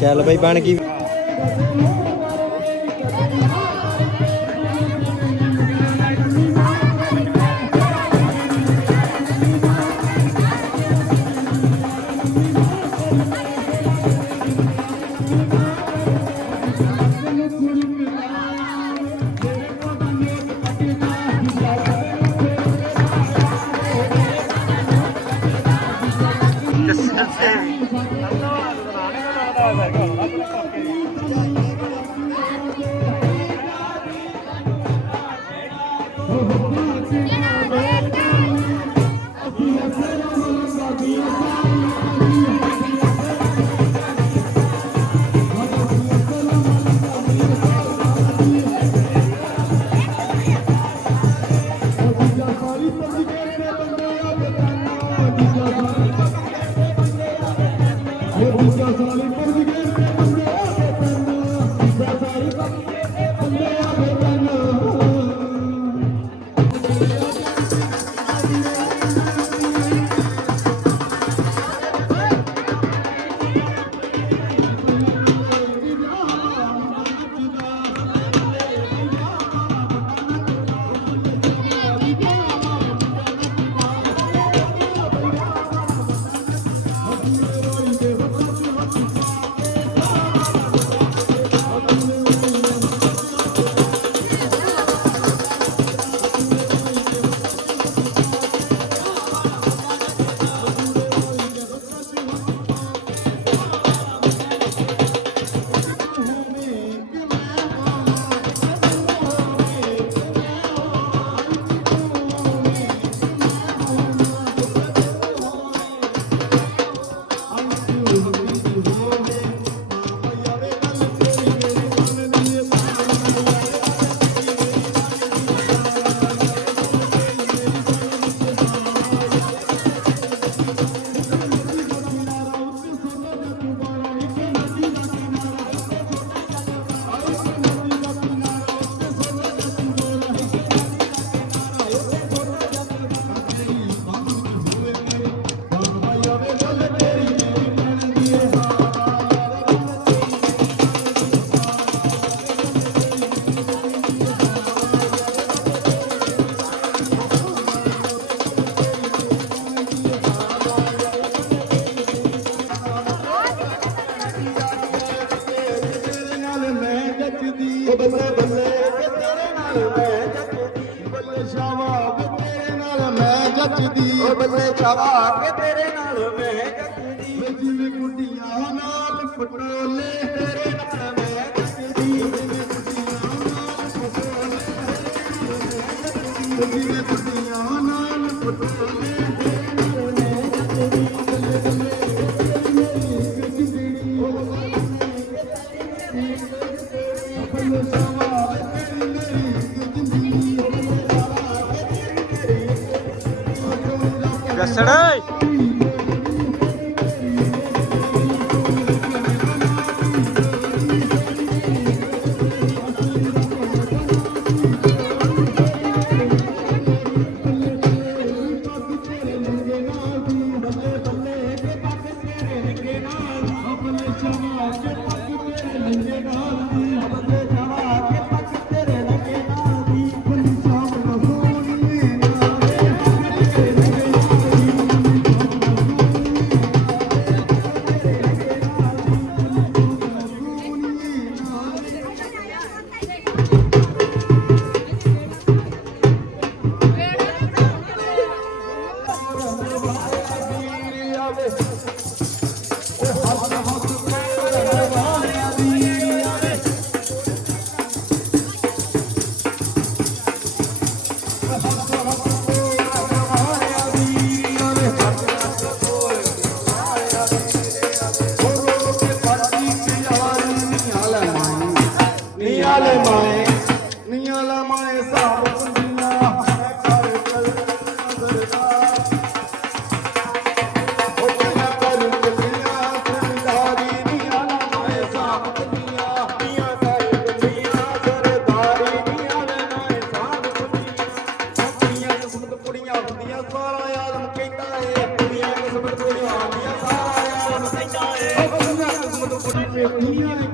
ਚੱਲ ਬਈ ਬਣ ਗਈ। ਬੱਲੇ ਬੱਲੇ ਕਿ ਤੇਰੇ ਨਾਲ ਮੈਂ ਜੱਜਦੀ ਬੱਲੇ ਸ਼ਾਵਾ ਕਿ ਤੇਰੇ ਨਾਲ ਮੈਂ ਜੱਜਦੀ ਓ ਬੱਲੇ ਸ਼ਾਵਾ ਕਿ ਤੇਰੇ ਨਾਲ ਮੈਂ ਜੱਜਦੀ ਜਿਵੇਂ ਗੁੱਡੀਆਂ ਨਾਲ ਪਟੋਲੇ ਤੇਰੇ લસડાઈ de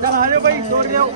ਚਲ ਆ ਜਾਓ ਭਾਈ ਤੋੜ ਜਾਓ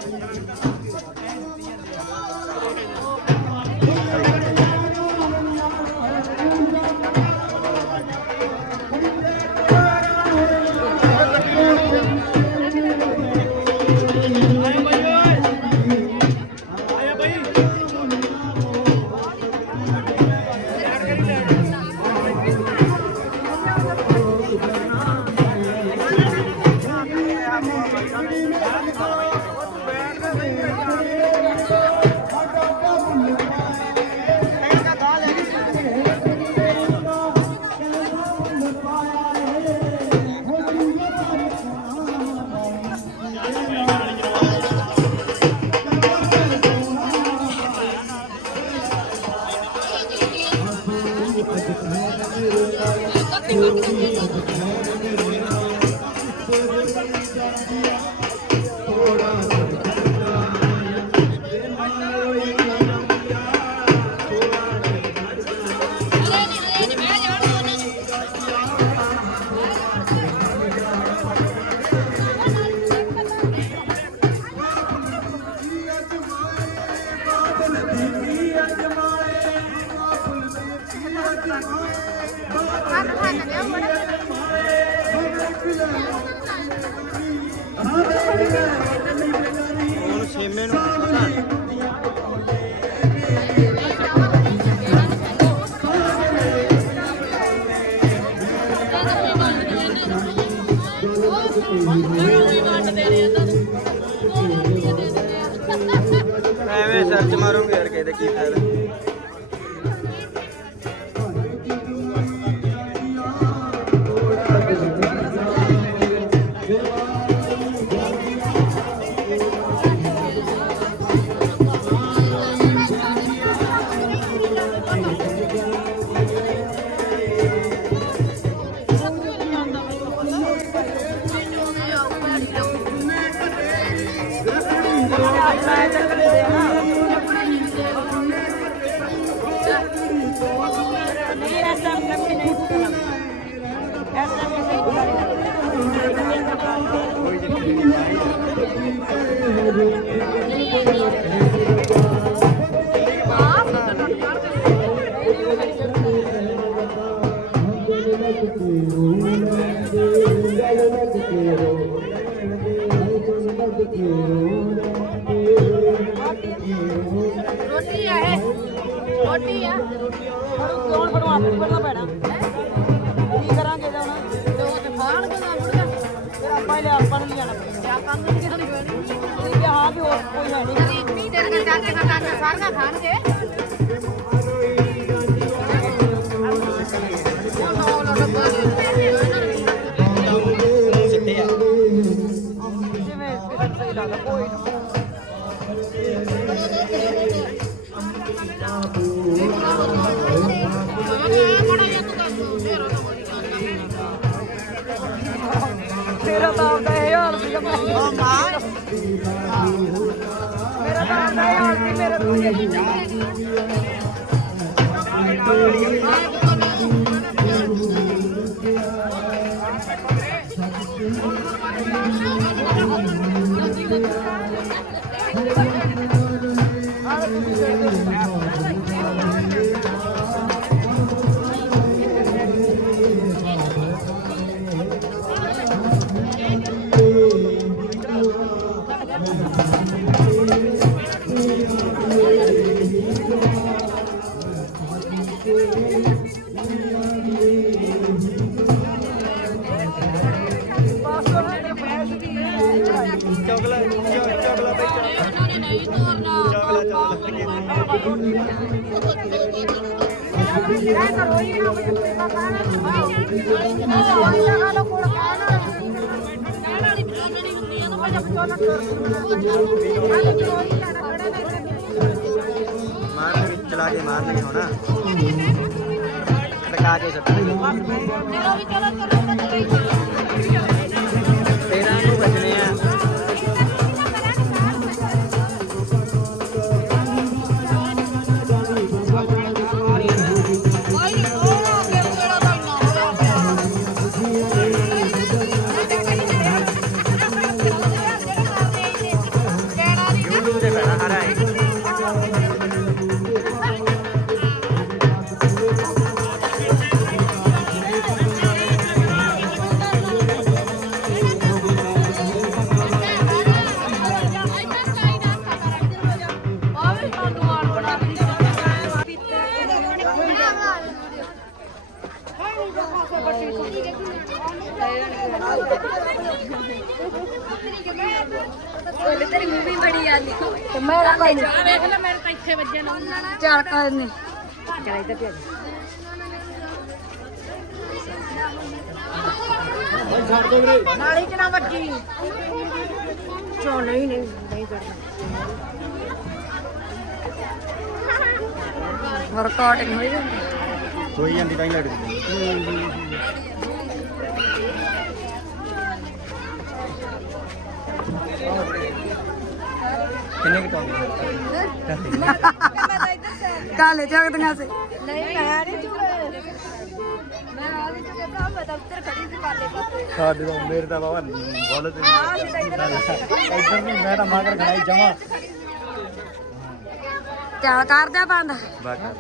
ਸੀ ਮੇਰੇ ਚੌਗਲਾ ਚੌਗਲਾ ਬਈ ਚੌਗਲਾ ਚੌਗਲਾ ਚਲਾ ਕੇ ਮਾਰਨਗੇ ਹੁਣ ਟਕਾ ਕੇ ਛੱਡਣਗੇ ਤੇਰਾਂ ਤੇਰੀ ਮੂਵੀ ਬੜੀ ਆਲੀ ਤੇ ਮੈਂ ਕੋਈ ਨਹੀਂ ਵੇਖ ਲੈ ਮੇਰੇ ਤਾਂ ਇੱਥੇ ਵੱਜੇ ਨਾ ਚੱਲ ਕਰ ਨਹੀਂ ਚੱਲ ਇੱਧਰ ਤੇ ਨਾਲੀ ਚ ਨਾ ਵੱਜੀ ਚੋ ਨਹੀਂ ਨਹੀਂ ਨਹੀਂ ਕਰਨਾ ਰਿਕਾਰਡਿੰਗ ਹੋਈ ਜਾਂਦੀ। ਹੋਈ ਜਾਂਦੀ ਤਾਂ ਹੀ ਲੱਗਦੀ ਕਿੰਨੇ ਕਿ ਟੌਪਿਕ ਕਾਲੇ ਜਗਦੀਆਂ ਸੇ। ਨਹੀਂ ਮੈਂ ਨਹੀਂ ਚੁਗੇ ਮੈਂ ਆ ਨਹੀਂ ਚੁਗੇ ਤਾਂ ਮੈਂ ਦਫ਼ਤਰ ਖੜੀ ਸੀ ਕਾਲੇ ਪਾਸੇ। ਸਾਡੇ ਦਾ ਮੇਰੇ ਦਾ ਬਾਬਾ ਬੋਲ ਤੇ ਇੱਧਰ ਨਹੀਂ ਮੈਂ ਤਾਂ ਮਗਰ ਖੜਾਈ ਜਾਵਾਂ। ਚੱਲ ਕਰ ਦਿਆ ਬੰਦ? ਬਾਕਰ